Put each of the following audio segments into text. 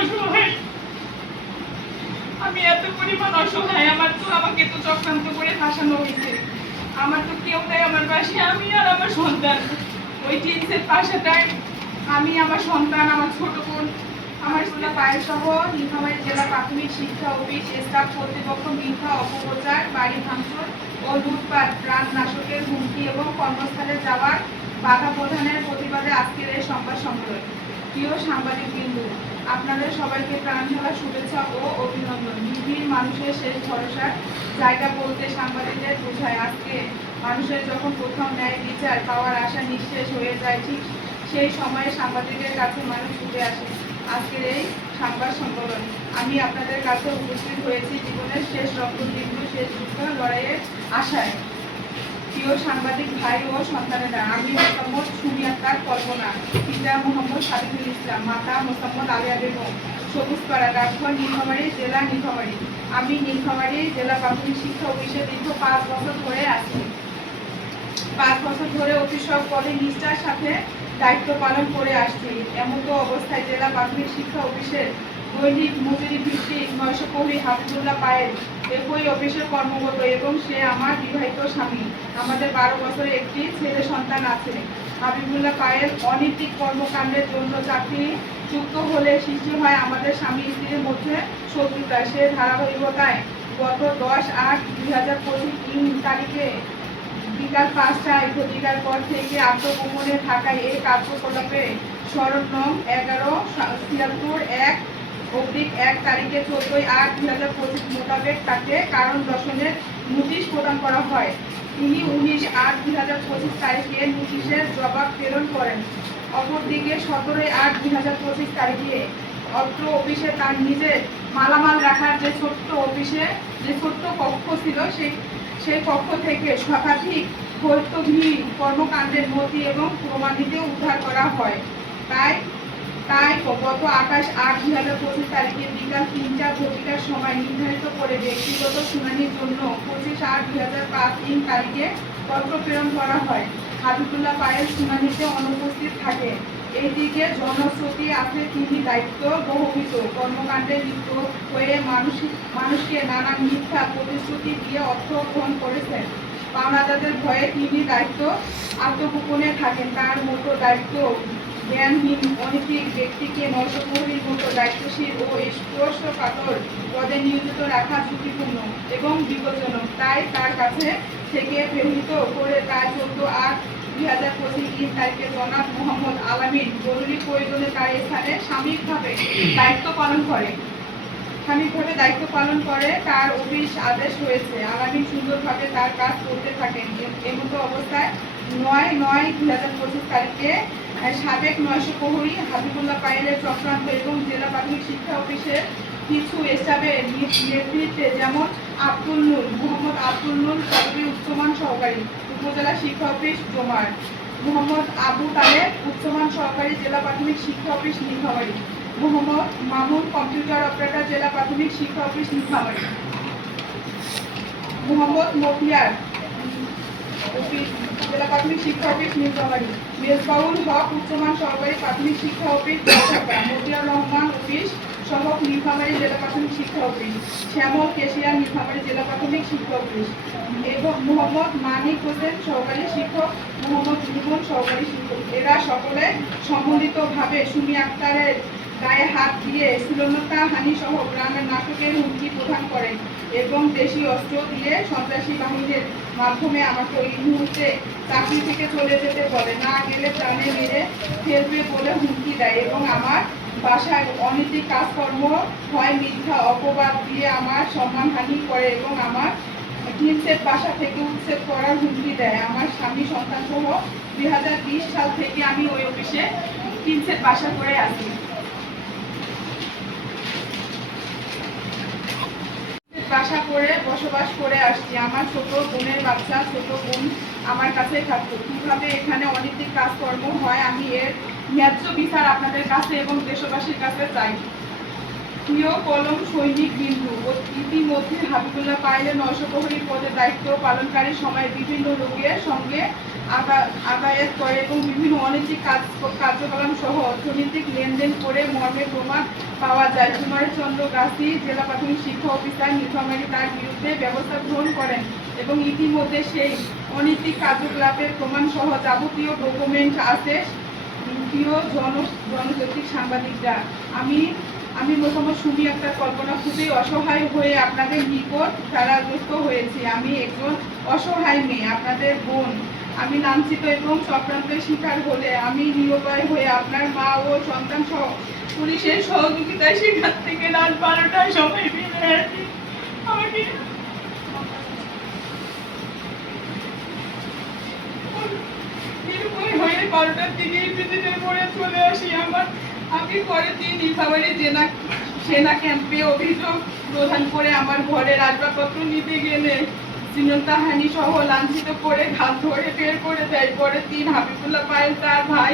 অসহায় আমি এত পরিমাণ অসহায়, আমার তো আমাকে তো চক্রান্ত করে ফাঁসানো হয়েছে। আমার তো কেউ নেই আমার পাশে আমি আর আমার সন্তান। ওই টিনসের পাশাটায় আমি, আমার সন্তান, আমার ছোট বোন, আমার স্কুলে পায়ের সহ নীলফামারী জেলা প্রাথমিক শিক্ষা অফিস স্টাফ কর্তৃপক্ষ, মিথ্যা অপপ্রচার, বাড়ি ভাঙচুর ও লুটপাট প্রাণ হুমকি এবং কর্মস্থলে যাওয়ার বাধা প্রদানের প্রতিবাদে আজকের এই সংবাদ সম্মেলন। প্রিয় সাংবাদিক বিন্দু আপনাদের সবাইকে প্রাণ ঢালা শুভেচ্ছা ও অভিনন্দন। নিবিড় মানুষের শেষ ভরসার জায়গা বলতে সাংবাদিকদের বোঝায়, আজকে মানুষের যখন প্রথম ন্যায় বিচার পাওয়ার আশা নিঃশেষ হয়ে যায়, ঠিক সেই সময়ে সাংবাদিকদের কাছে মানুষ ছুটে আসে। আজকের এই সংবাদ সম্মেলন। আমি আপনাদের কাছে উপস্থিত হয়েছি জীবনের শেষ রক্তবিন্দু, শেষ যুদ্ধ লড়াইয়ের আশায়। প্রিয় সাংবাদিক ভাই ও সন্তানেরা, আমি কল্পনা পিতা মোহাম্মদ ইসলাম, মাতা মোসাম্মদ আলিয়া বেগম সবুজপাড়া জেলা নীলফামারী। আমি নীলফামারী জেলা প্রাথমিক শিক্ষা অফিসে দীর্ঘ পাঁচ বছর ধরে আছি। পাঁচ বছর ধরে অফিসক পদে নিষ্ঠার সাথে দায়িত্ব পালন করে আসছি। এমন তো অবস্থায় জেলা প্রাথমিক শিক্ষা অফিসের দৈনিক মজুরি ভিত্তিক নয়শো কোটি হাবিবুল্লাহ পায়েল একই অফিসে কর্মরত এবং সে আমার বিবাহিত স্বামী। আমাদের বারো বছরের একটি ছেলে সন্তান আছে। হাবিবুল্লাহ পায়েল অনৈতিক কর্মকাণ্ডের জন্য চাকরি যুক্ত হলে সৃষ্টি হয় আমাদের স্বামী স্ত্রীর মধ্যে শত্রুতা। সে ধারাবাহিকতায় গত দশ আট দুই হাজার পঁচিশ তিন তারিখে বিকাল পাঁচটায় ঘটিকার পর থেকে আত্মগোপনে থাকায় এই কার্যকলাপে স্মরণ নং এগারো ছিয়াত্তর এক অব্দিক এক তারিখে চোদ্দই আট দুই হাজার পঁচিশ মোতাবেক তাকে কারণ দর্শনের নোটিশ প্রদান করা হয়। তিনি উনিশ আট দুই হাজার পঁচিশ তারিখে নোটিশের জবাব প্রেরণ করেন। অপরদিকে সতেরোই আট দুই হাজার পঁচিশ তারিখে অত্র অফিসে তার নিজের মালামাল রাখার যে ছোট্ট অফিসে যে ছোট্ট কক্ষ ছিল, সেই সেই কক্ষ থেকে শতাধিক ভর্তভী কর্মকাণ্ডের নথি এবং প্রমাণিত উদ্ধার করা হয়। তাই তাই গত আঠাশ আট দুই হাজার পঁচিশ তারিখে বিকাল তিনটা ঘটিকার সময় নির্ধারিত করে ব্যক্তিগত শুনানির জন্য পঁচিশ আট দুই হাজার পাঁচ তিন তারিখে পত্র প্রেরণ করা হয়। হাবিবুল্লাহ পায়ের শুনানিতে অনুপস্থিত থাকে। এইদিকে জনশ্রুতি আছে তিনি দায়িত্ব বহুবিধ কর্মকাণ্ডে লিপ্ত হয়ে মানুষ মানুষকে নানা মিথ্যা প্রতিশ্রুতি দিয়ে অর্থ গ্রহণ করেছেন। পাওনাদারদের ভয়ে তিনি দায়িত্ব আত্মগোপনে থাকেন। তার মতো দায়িত্ব জ্ঞানহীন অনৈতিক ব্যক্তিকে নৈশপ্রহরীর মতো দায়িত্বশীল ও স্পর্শকাতর পদে নিয়োজিত রাখা ঝুঁকিপূর্ণ এবং বিপজ্জনক। তাই তার কাছে থেকে প্রেরিত করে তার চোদ্দ আট দুই হাজার পঁচিশ তিন তারিখে জনাব মোহাম্মদ আলামিন জরুরি প্রয়োজনে তার স্থানে সাময়িকভাবে দায়িত্ব পালন করে। সাময়িকভাবে দায়িত্ব পালন করে তার অফিস আদেশ হয়েছে আলামিন সুন্দরভাবে তার কাজ করতে থাকেন। এমতো অবস্থায় নয় নয় দুই হাজার পঁচিশ তারিখে সাবেক নয়শো প্রহরী হাবিবুল্লাহ পায়েলের চক্রান্ত এবং জেলা প্রাথমিক শিক্ষা অফিসের কিছু স্টাফের নেতৃত্বে যেমন আব্দুল নূর মোহাম্মদ আব্দুল নূর সরকারি উচ্চমান সহকারী, উপজেলা শিক্ষা অফিস জমার, মোহাম্মদ আবু তালেব উচ্চমান সহকারী জেলা প্রাথমিক শিক্ষা office Nilphamari Mohammad Mamun computer operator জেলা প্রাথমিক শিক্ষা অফিস নীলফামারী মোহাম্মদ মফিয়ার জেলা প্রাথমিক শিক্ষা অফিস নীলফামারী। মেজবাউল হক উচ্চমান সরকারি প্রাথমিক শিক্ষা অফিস মতিয়ার রহমান অফিস সহক নীলফামারী জেলা প্রাথমিক শিক্ষা অফিস। শ্যামল কেশিয়া নীলফামারী জেলা প্রাথমিক শিক্ষা অফিস। এবং মোহাম্মদ মানিক হোসেন সহকারী শিক্ষক, মোহাম্মদ জীবন সহকারী শিক্ষক। এরা সকলে সম্মিলিতভাবে সুমি আক্তারের গায়ে হাত দিয়ে শ্রীলতা হানি সহ গ্রামের নাটকের হুমকি প্রদান করেন। এবং দেশি অস্ত্র দিয়ে সন্ত্রাসী বাহিনীর মাধ্যমে আমাকে ওই মুহূর্তে চাকরি থেকে চলে যেতে বলে। না গেলে প্রাণে মেরে ফেলবে বলে হুমকি দেয় এবং আমার বাসায় অনৈতিক কাজকর্ম হয়, মিথ্যা অপবাদ দিয়ে আমার সম্মানহানি করে এবং আমার টিনসেট বাসা থেকে উচ্ছেদ করার হুমকি দেয়। আমার স্বামী সন্তান সহ দুই হাজার বিশ সাল থেকে আমি ওই অফিসে টিনসেট বাসা করে আছি বাসা করে, বসবাস করে আসছি। আমার ছোট বোনের বাচ্চা, ছোট বোন আমার কাছে থাকতো। কীভাবে এখানে অনৈতিক কাজকর্ম হয়, আমি এর ন্যায্য বিচার আপনাদের কাছে এবং দেশবাসীর কাছে চাই। প্রিয় কলম সৈনিক বিন্দু। ইতিমধ্যে হাবিবুল্লাহ পাইলে নশপ্রহরী পদে দায়িত্ব পালনকারী সময় বিভিন্ন রোগের সঙ্গে আগায়াত করে এবং বিভিন্ন অনৈতিক কাজ, কার্যকলাপ সহ অর্থনৈতিক লেনদেন করে মর্মে প্রমাণ পাওয়া যায়। কুমারচন্দ্র গাছি জেলা প্রাথমিক শিক্ষা অফিসার নীলফামারী তার বিরুদ্ধে ব্যবস্থা গ্রহণ করেন এবং ইতিমধ্যে সেই অনৈতিক কার্যকলাপের প্রমাণ সহ যাবতীয় ডকুমেন্ট আছে। প্রিয় জন জনজাতিক সাংবাদিকরা। আমি আমি মোহাম্মদ সুমি একটা কল্পনা, খুবই অসহায় হয়ে আপনাদের নিকট ধারাগ্রস্ত হয়েছি। আমি একজন অসহায় মেয়ে, আপনাদের বোন। আমি লাঞ্ছিত এবং চক্রান্তের শিকার হলে আমি নিরুপায় হয়ে আপনার মা ও সন্তান সহ পুলিশের সহযোগিতায় সেখান থেকে রাত বারোটায় নিরুপায় হয়ে বারোটার দিকে পরে চলে আসি আমার। আমি পরের দিন নীলফামারী জেনা সেনা ক্যাম্পে অভিযোগ প্রদান করে আমার ঘরের আসবাবপত্র নিতে গেলে শ্রীলঙ্কাহানি সহ লাঞ্ছিত করে ঘাত ধরে বের করে দেয়। পরে তিন হাবিবুল্লাহ পায়েল, তার ভাই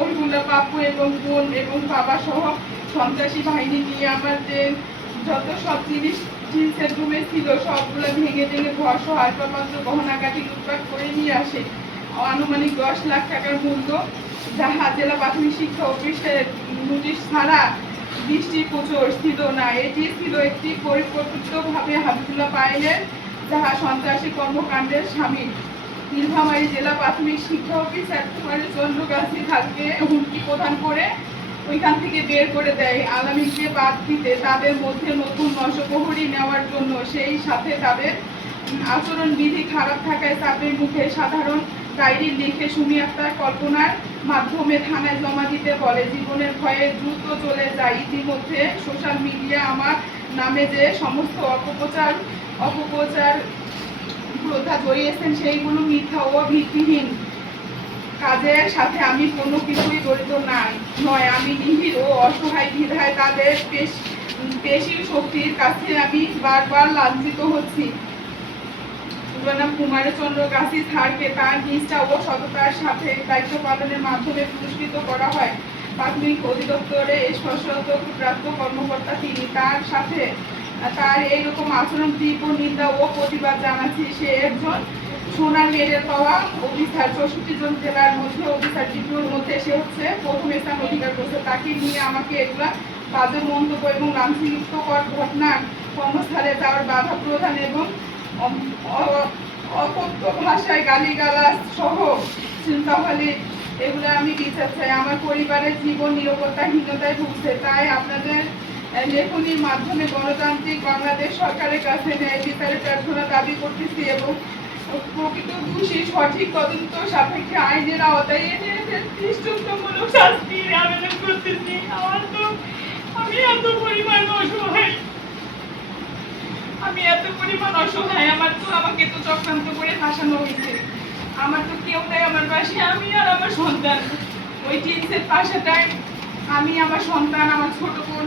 ওরগুল্লা পাপ্পু এবং বোন এবং বাবা সহ সন্ত্রাসী বাহিনী নিয়ে আমার যে যত সব জিনিস জিনিসের রুমে ছিল, সবগুলো ভেঙে ভেঙে ঘর সহ আসবাবপত্র, গহনাগাটি লুটপাট করে নিয়ে আসে। আনুমানিক দশ লাখ টাকার মূল্য যাহা জেলা প্রাথমিক শিক্ষা অফিসের নোটিশ ছাড়া বৃষ্টি প্রচুর ছিল না। এটি ছিল একটি পরিকল্পিতভাবে হাবিবুল্লাহ পায়েলের, যাহা সন্ত্রাসী কর্মকাণ্ডের স্বামী নীলফামারী জেলা প্রাথমিক শিক্ষা অফিসার কুমারী চন্দ্র গাছি থাকতে হুমকি প্রদান করে ওইখান থেকে বের করে দেয়। আলামিনকে বাদ দিতে তাদের মধ্যে নতুন নশপ্রহরী নেওয়ার জন্য সেই সাথে তাদের আচরণবিধি খারাপ থাকায় তাদের মুখে সাধারণ ডায়েরি লিখে সুমি আক্তার কল্পনার মাধ্যমে থানায় জমা দিতে বলে, জীবনের ভয়ে দ্রুত চলে যায়। ইতিমধ্যে সোশ্যাল মিডিয়া আমার নামে যে সমস্ত অপপ্রচার অপপ্রচার প্রথা জড়িয়েছেন, সেইগুলো মিথ্যা ও ভিত্তিহীন। কাজের সাথে আমি কোনো কিছুই জড়িত নাই, নয়, আমি নিহির ও অসহায় বিধায় তাদের পেশ পেশি শক্তির কাছে আমি বারবার লাঞ্ছিত হচ্ছি। তুলনা কুমারচন্দ্র গাছি স্যারকে তার নিষ্ঠা ও সততার সাথে দায়িত্ব পালনের মাধ্যমে পুরস্কৃত করা হয়। প্রাথমিক অধিদপ্তরে প্রাপ্ত কর্মকর্তা তিনি তার সাথে তার এইরকম আচরণ, তীব্র নিন্দা ও প্রতিবাদ জানাচ্ছি সে একজন সোনার মেডেল পাওয়া অফিসার। চৌষট্টি জন জেলার মধ্যে অফিসার ডিপিওর মধ্যে সে হচ্ছে প্রথম স্থান অধিকার করছে। তাকে নিয়ে আমাকে এগুলা বাজে মন্তব্য এবং লাঞ্ছিতকর ঘটনার কর্মস্থলে যাওয়ার বাধা প্রদান এবং অকথ্য ভাষায় গালিগালাজ সহ চিন্তাভালি এগুলো আমি বিচার চাই আমার পরিবারের জীবন নিরাপত্তাহীনতায় ভুগছে তাই আপনাদের লেখনির মাধ্যমে গণতান্ত্রিক বাংলাদেশ সরকারের কাছে ন্যায় বিচারের প্রার্থনা দাবি করতেছি এবং প্রকৃত দোষী সঠিক তদন্ত সাপেক্ষে আইনের আওতায় এনে দৃষ্টান্তমূলক শাস্তির আবেদন করতেছি আমার তো আমি এত পরিমাণ অসহায় আমি এত পরিমাণ অসহায়, আমার তো আমাকে তো চক্রান্ত করে ফাঁসানো হয়েছে। আমার তো কেউ নেই আমার পাশে, আমি আর আমার সন্তান। ওই টিনসের পাশাটায় আমি, আমার সন্তান, আমার ছোট বোন,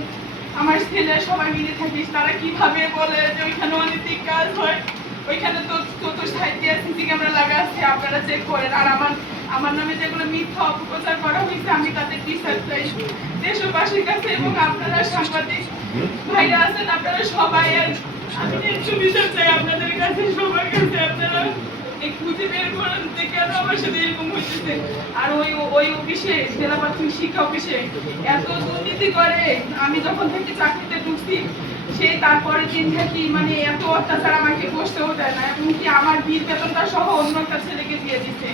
আমার ছেলে, সবাই মিলে থাকিস। তারা কীভাবে বলে যে ওইখানে অনৈতিক কাজ হয়? ওইখানে তো সাহিত্য সিসি ক্যামেরা লাগা আছে, আপনারা চেক করেন। আর আমার আমার নামে যেগুলো মিথ্যা অপপ্রচার করা হয়েছে, আমি তাদের বিচার চাই দেশবাসীর কাছে এবং আপনারা সাংবাদিক ওই ওই অফিসে শিক্ষা অফিসে এত দুর্নীতি করে, আমি যখন থেকে চাকরিতে ঢুকছি সেই তারপরে দিন থেকে মানে এত অত্যাচার আমাকে বসতেও দেয় না। এমনকি আমার বিল বেতনটা সহ অন্য একটা ছেলেকে দিয়ে দিচ্ছে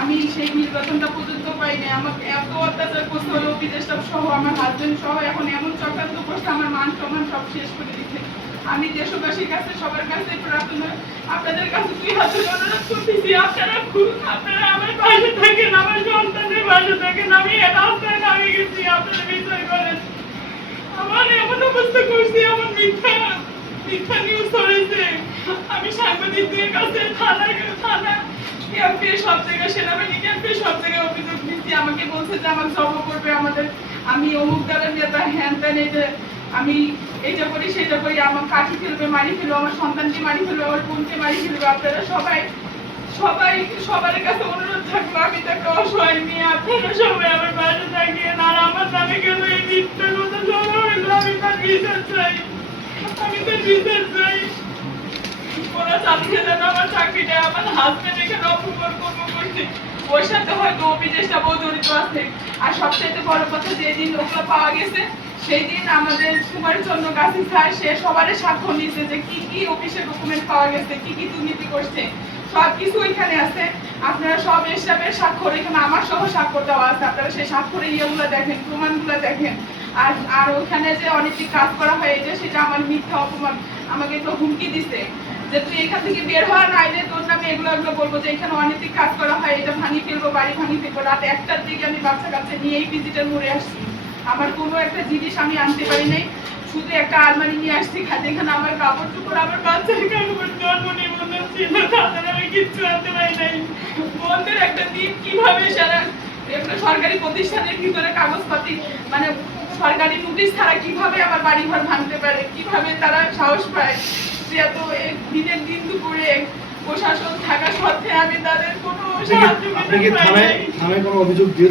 আমি সেই বিল বেতনটা পর্যন্ত পাই না আমাকে এত অত্যাচার করতে হলো বিদেশটা সহ, আমার হাজবেন্ড সহ, এখন এমন চক্রান্ত করছে, আমার মান সম্মান সব শেষ করে দিচ্ছে। আমি দেশবাসীর কাছে, সবার কাছে প্রার্থনা। আপনাদের কাছে দুই হাতে অনুরোধ করতেছি, আপনারা খুব আপনারা আমার পাশে থাকেন, আমার সন্তানের পাশে থাকেন, আমি রাস্তায় নামে গেছি, আপনারা বিচার করেন। আমার এমন অবস্থা করছি, আমার মিথ্যা মিথ্যা নিউজ ছড়াইছে। আমি সাংবাদিকদের কাছে থানা থানা আমি অমুক দলের নেতা, হ্যান ত্যান আমি এটা করি, সেটা করি, আমার কাঠি ফেলবে, মারি ফেলবে, আমার সন্তানকে মারি ফেলবে, আমার বোনকে মারি ফেলবে। আপনারা সবাই সবাই সবার কাছে অনুরোধ থাকল, আমি তো অসহায় মেয়ে, আপনারা সবাই আমার পাশে থাকেন, আর আমার নামে কেন এই মিথ্যা কথা জমা হইল আমি তার বিচার লোকের বিচার চাই। ওরা চাচ্ছে যেন আমার চাকরিটা আমার হাজবেন্ড এখানে অপমান করব করছে। ওর সাথে হয়তো অভিযোগটা বউ জড়িত আছে। আর সবচেয়ে বড় কথা, যেদিন ওগুলো পাওয়া গেছে সেই দিন আমাদের কুমারচন্দ্র গাছি স্যার, সে সবারই সাক্ষ্য নিয়েছে যে কি কি অফিসের ডকুমেন্ট পাওয়া গেছে, কি কি দুর্নীতি করছে। সব কিছু এখানে আছে। আপনারা সব হিসাবে স্বাক্ষর এখানে, আমার সহ স্বাক্ষর দেওয়া আছে। আপনারা সেই স্বাক্ষরের ইয়েগুলো দেখেন, প্রমাণগুলো দেখেন। আর আর ওখানে যে অনেক কাজ করা হয় এটা সেটা আমার মিথ্যা অপমান, আমাকে তো হুমকি দিছে। যে তুই এখান থেকে বের হওয়া নাইলে তোর নামে এগুলো এগুলো বলব যে এখানে অনেক কাজ করা হয়, এটা ভাঙি ফেলব, বাড়ি ভাঙি ফেলব। রাত একটার দিকে আমি বাচ্চা কাচ্চা নিয়েই ভিজিটার মোড়ে আসছি। আমার কোনো একটা জিনিস আমি আনতে পারি নাই। শুধু একটা আলমারি নিয়ে আসছি এখানে আমার কাপড় চোপড়, আমার বাচ্চার কাপড় জন্ম নিবন্ধন ছিল তাদের আমি কিচ্ছু আনতে পারি নাই। বন্ধের একটা দিন, কীভাবে সারা একটা সরকারি প্রতিষ্ঠানের ভিতরে কাগজপাতি মানে সরকারি নোটিশ ছাড়া কীভাবে আমার বাড়ি ঘর ভাঙতে পারে? কীভাবে তারা সাহস পায়? যে এত এই দিনের দিন দুপুরে প্রশাসন থাকা সত্ত্বে আমি তাদের কোনো সাহায্য পেতে পারি থানায় কোনো অভিযোগ দিয়ে